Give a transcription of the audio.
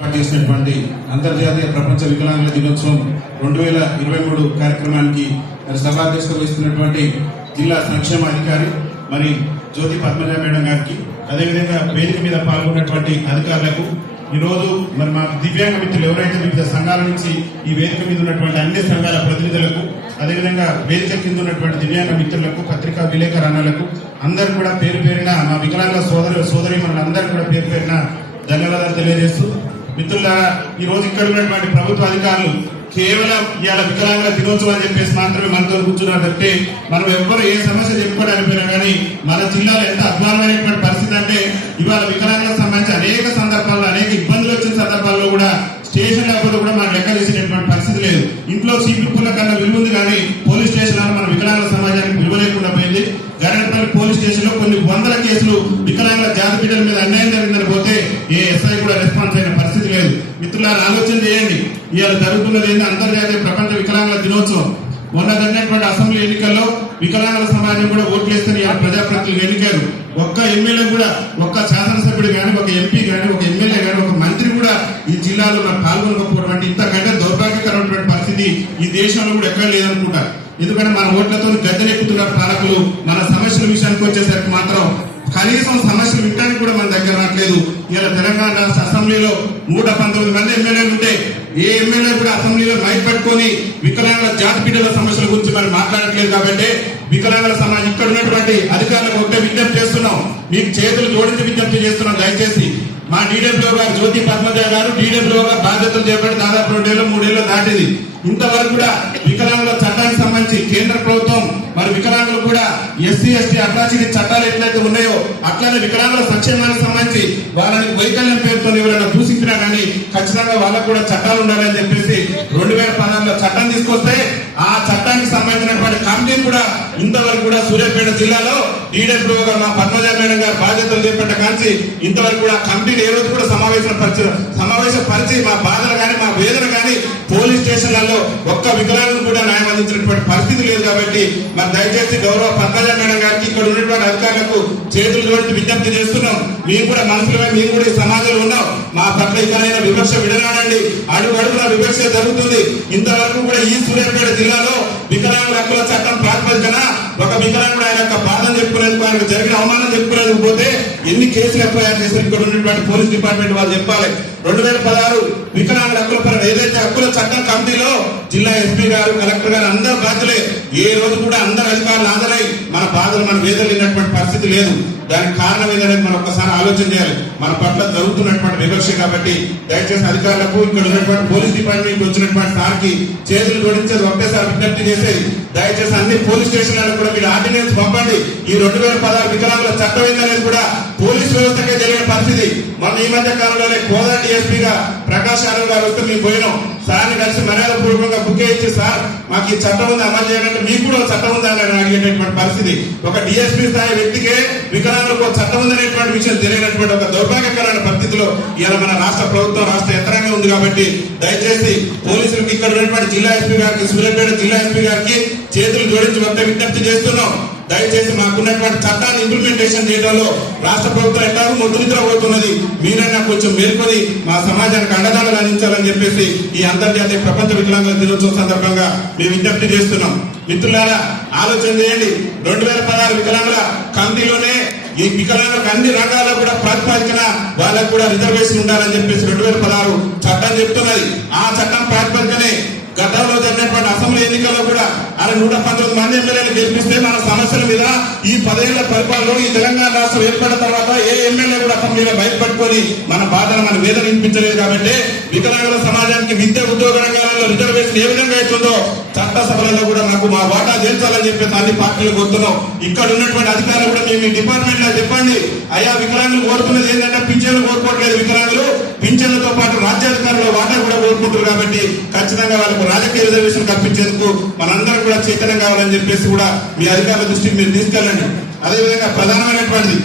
చేసినటువంటి అంతర్జాతీయ ప్రపంచ వికలాంగుల దినోత్సవం రెండు వేల ఇరవై మూడు కార్యక్రమానికి మరి సభాధ్యక్షత వహిస్తున్నటువంటి జిల్లా సంక్షేమ అధికారి మరి జ్యోతి పద్మజ మేడం గారికి అదేవిధంగా వేదిక మీద పాల్గొన్నటువంటి అధికారులకు ఈరోజు మరి మా దివ్యాంగ మిత్రులు ఎవరైతే వివిధ సంఘాల నుంచి ఈ వేదిక మీద ఉన్నటువంటి అన్ని సంఘాల ప్రతినిధులకు అదేవిధంగా వేదిక కింద ఉన్నటువంటి దివ్యాంగ మిత్రులకు పత్రికా విలేకరు అన్నలకు అందరు కూడా పేరు పేరిన మా వికలాంగ సోదరు సోదరి మనందరూ కూడా పేరు పేరిన ధన్యవాదాలు తెలియజేస్తూ మిత్రులారా ఈ రోజు ఇక్కడ ఉన్నటువంటి ప్రభుత్వ అధికారులు కేవలం ఇవాళ వికలాంగుల దినోత్సవం అని చెప్పేసి మాత్రమే మనతో కూర్చున్నారు తప్పితే మనం ఎవ్వరు ఏ సమస్య చెప్పుకోవడానికి పోయినా కానీ మన జిల్లాలో ఎంత అధ్వానమైనటువంటి పరిస్థితి అంటే ఇవాళ వికలాంగులకు సంబంధించి అనేక సందర్భాల్లో అనేక ఇబ్బందులు వచ్చిన సందర్భాల్లో కూడా స్టేషన్ లేకపోతే కూడా మనం లెక్క చేసేటటువంటి పరిస్థితి లేదు. ఇంట్లో సీట్లు పుల్ల కన్నా విలువ ఉంది కానీ పోలీస్ స్టేషన్ మన వికలాంగుల సమాజానికి విలువ లేకుండా పోయింది. గరణపల్లి పోలీస్ స్టేషన్లో కొన్ని వందల కేసులు వికలాంగుల జాతి బిడ్డల మీద అన్యాయం లేదు ఆలోచన చేయండి. ఇవాళ జరుగుతున్నది ఏంటి అంతర్జాతీయ ప్రపంచ వికలాంగుల దినోత్సవం. మొన్న జరిగినటువంటి అసెంబ్లీ ఎన్నికల్లో వికలాంగుల సమాజం కూడా ఓట్లేస్తని ఆ ప్రజాప్రతినిధులు ఎన్నికారు. ఒక్క ఎమ్మెల్యే కూడా ఒక్క శాసనసభ్యుడు కానీ ఒక ఎంపీ కానీ ఒక ఎమ్మెల్యే కానీ ఒక మంత్రి కూడా ఈ జిల్లాలో పాల్గొనకపోవడం అంటే ఇంతకంటే దౌర్భాగ్యకరమైనటువంటి పరిస్థితి ఈ దేశంలో కూడా ఎక్కడ లేదనుకుంటా ఎందుకంటే మన ఓట్లతో గద్దెనెక్కుతున్నారు పాలకులు మన సమస్యల విషయానికి వచ్చేసరికి మాత్రం కనీసం సమస్యలు వినడానికి కూడా మన దగ్గర రావట్లేదు. ఇలా తెలంగాణ రాష్ట్ర అసెంబ్లీలో నూట పంతొమ్మిది మంది ఎమ్మెల్యేలు ఉంటే ఏ ఎమ్మెల్యే కూడా అసెంబ్లీలో మైక్ పట్టుకొని వికలాంగుల జాతి బిడ్డల సమస్యల గురించి మనం మాట్లాడట్లేదు కాబట్టి వికలాంగుల సమాజం ఇక్కడ ఉన్నటువంటి అధికారులకు ఒకటే విజ్ఞప్తి చేస్తున్నాం. మీకు చేతులు జోడించి విజ్ఞప్తి చేస్తున్నాం. దయచేసి మా డీడబ్ల్యూ గారు జ్యోతి పద్మజ గారు డీడబ్ల్యూ గారు బాధ్యతలు చేపట్టి దాదాపు రెండేళ్ళు మూడేళ్ళు దాటింది. ఇంతవరకు కూడా వికలాంగుల చట్టానికి సంబంధించి కేంద్ర ప్రభుత్వం మరి వికలాంగులు కూడా ఎస్సీ ఎస్టీ అట్రాసిటీ చట్టాలు ఎట్లయితే ఉన్నాయో అట్లానే వికలాంగుల సంక్షేమానికి సంబంధించి వాళ్ళని వైకల్యం పేరుతో ఎవరైనా దూషించినా కానీ ఖచ్చితంగా వాళ్ళకు కూడా చట్టాలు ఉండాలని చెప్పేసి రెండు వేల పదహారులో చట్టం తీసుకొస్తే ఆ చట్టం చట్టానికి సంబంధించినటువంటి కమిటీని కూడా ఇంతవరకు కూడా సూర్యాపేట జిల్లాలో డీడబ్ల్యూ గారు మా పద్మజ మేడం గారు బాధ్యతలు చేపట్ట కాంచి ఇంతవరకు కూడా కమిటీని ఏ రోజు కూడా సమావేశం పరిచి సమావేశపరిచి మా బాధలు కానీ మా వేదన కానీ పోలీస్ స్టేషన్లలో ఒక్క వికలాంగులు కూడా న్యాయం అందించినటువంటి పరిస్థితి లేదు కాబట్టి మరి దయచేసి గౌరవ పద్మజ మేడం గారికి ఇక్కడ ఉన్నటువంటి అధికారులకు చేతులు జోడించి విజ్ఞప్తి చేస్తున్నాం. మేము కూడా మనుషులమే మేము కూడా ఈ సమాజంలో ఉన్నాం. మా పట్ల ఇకనైనా వివక్ష విడనాడండి. అడుగు అడుగున వివక్ష జరుగుతుంది. ఇంతవరకు కూడా ఈ సూర్యాపేట జిల్లాలో వికలాంగుల హక్కుల చట్టం ప్రాతిపదికన ఒక వికలాంగుడు ఆయన యొక్క బాధను చెప్పుకునేందుకు ఆయనకు జరిగిన అవమానం చెప్పుకునేందుకు పోతే ఎన్ని కేసులు ఎఫ్ఐఆర్ చేశారు ఇక్కడ ఉన్నటువంటి పోలీస్ డిపార్ట్మెంట్ వాళ్ళు చెప్పాలి. రెండు వేల పదహారు వికలాంగుల హక్కుల పరంగా ఏదైతే హక్కు చట్టం కమిటీలో జిల్లా ఎస్పీ గారు కలెక్టర్ గారు అందరు బాధ్యులే. ఏ రోజు కూడా అందరు అధికారులు హాజరై మన బాధలు మన వేదలు పరిస్థితి లేదు. దానికి కారణం ఏదనేది మనం ఒక్కసారి ఆలోచన చేయాలి. మన పట్ల జరుగుతున్నటువంటి వివక్ష కాబట్టి దయచేసి అధికారులకు ఇక్కడ ఉన్నటువంటి పోలీస్ డిపార్ట్మెంట్ వచ్చినటువంటి సార్కి చేతులు జోడించేది ఒకేసారి విజ్ఞప్తి చేసేది దయచేసి అన్ని పోలీస్ స్టేషన్లకు కూడా మీరు ఆర్డినెన్స్ పంపండి. ఈ రెండు వేల పదహారు వికలాంగుల చట్టం ఏందనేది కూడా పోలీస్ వ్యవస్థకే జరిగిన పరిస్థితి. మన ఈ మధ్య కాలంలోనే కోదా డిఎస్పీగా ప్రకాష్ ఆనంద్ గారు వస్తే మేము పోయినాం. సార్ని కలిసి మర్యాద పూర్వకంగా బుక్ ఇచ్చి సార్ మాకు ఈ చట్టం ఉంది అమలు చేయాలంటే మీకు కూడా చట్టం ఉందా అని అడిగేటటువంటి పరిస్థితి. ఒక డిఎస్పీ స్థాయి వ్యక్తికే వికలాంగులకు చట్టం ఉందనేటువంటి విషయం తెలియనటువంటి ఒక దౌర్భాగ్యకరమైన పరిస్థితిలో ఇవాళ మన రాష్ట్ర ప్రభుత్వం రాష్ట్ర యంత్రాంగం ఉంది కాబట్టి దయచేసి పోలీసులకు ఇక్కడ ఉన్నటువంటి జిల్లా ఎస్పీ గారికి సూర్యాపేట జిల్లా ఎస్పీ గారికి చేతులు జోడించి వద్ద విజ్ఞప్తి చేస్తున్నాం. దయచేసి మాకున్నటువంటి చట్టాన్ని ఇంప్లిమెంటేషన్ చేయడంలో రాష్ట్ర ప్రభుత్వం ఎట్లాగో ముద్రిద్రపోతున్నది మీరైనా కొంచెం మేల్కొని మా సమాజానికి అండదండలు అందించాలని చెప్పేసి ఈ అంతర్జాతీయ ప్రపంచ వికలాంగుల దినోత్సవం సందర్భంగా మేము విజ్ఞప్తి చేస్తున్నాం. మిత్రులారా ఆలోచన చేయండి. రెండు వేల పదహారు వికలాంగుల కమిటీలోనే ఈ వికలాంగులకు అన్ని రంగాల్లో కూడా ప్రాతిపాదికన వాళ్ళకు కూడా రిజర్వేషన్ ఉండాలని చెప్పేసి రెండు వేల పదహారు చట్టం చెప్తున్నది. ఆ చట్టం ప్రాతిపదికనే గతంలో అసెంబ్లీ ఎన్నికల్లో కూడా అలా నూట పంతొమ్మిది మంది ఎమ్మెల్యేలు గెలిపిస్తే మన సమస్యల మీద ఈ పదేళ్ళ పరిపాలనలో ఈ తెలంగాణ రాష్ట్రం ఏర్పడిన తర్వాత ఏ ఎమ్మెల్యే కూడా అసెంబ్లీలో బయటపట్టుకొని మన బాధను మన వేదన వినిపించలేదు కాబట్టి వికలాంగుల సమాజానికి విద్య ఉద్యోగ రంగాలలో రిజర్వేషన్ ఏ విధంగా అవుతుందో చట్టసభలలో కూడా నాకు మా వాటా చేర్చాలని చెప్పేసి అన్ని పార్టీలు కోరుతున్నాం. ఇక్కడ ఉన్నటువంటి అధికారులు కూడా మేము ఈ డిపార్ట్మెంట్లో చెప్పండి. అయ్యా వికలాంగులు కోరుతున్నది ఏంటంటే పింఛన్లు కోరుకోవట్లేదు వికలాంగులు. పింఛన్లతో పాటు రాజ్యాధికారుల వాటా కూడా కోరుకుంటారు కాబట్టి ఖచ్చితంగా వాళ్ళకు రాజకీయ రిజర్వేషన్ కల్పించేందుకు మనందరం కూడా చైతన్యం కావాలని చెప్పేసి కూడా మీ అధికారుల దృష్టికి మీరు తీసుకెళ్ళండి. అదేవిధంగా ప్రధానమైనటువంటిది